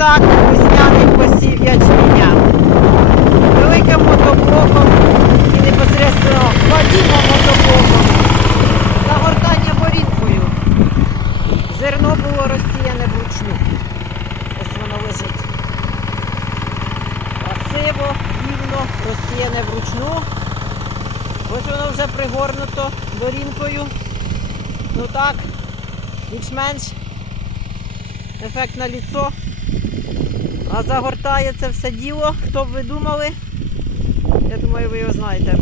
Отак весняний посів ячменя. Великим мотоблоком і непосередньо ходімо мотоблоком. Загортання борінкою. Зерно було розсіяне вручну. Ось воно лежить. Красиво, рівно, розсіяне вручну. Ось воно вже пригорнуто борінкою. Ну так, більш-менш ефект на ліцо. А загортає це все діло. Хто б ви думали? Я думаю, ви його знаєте.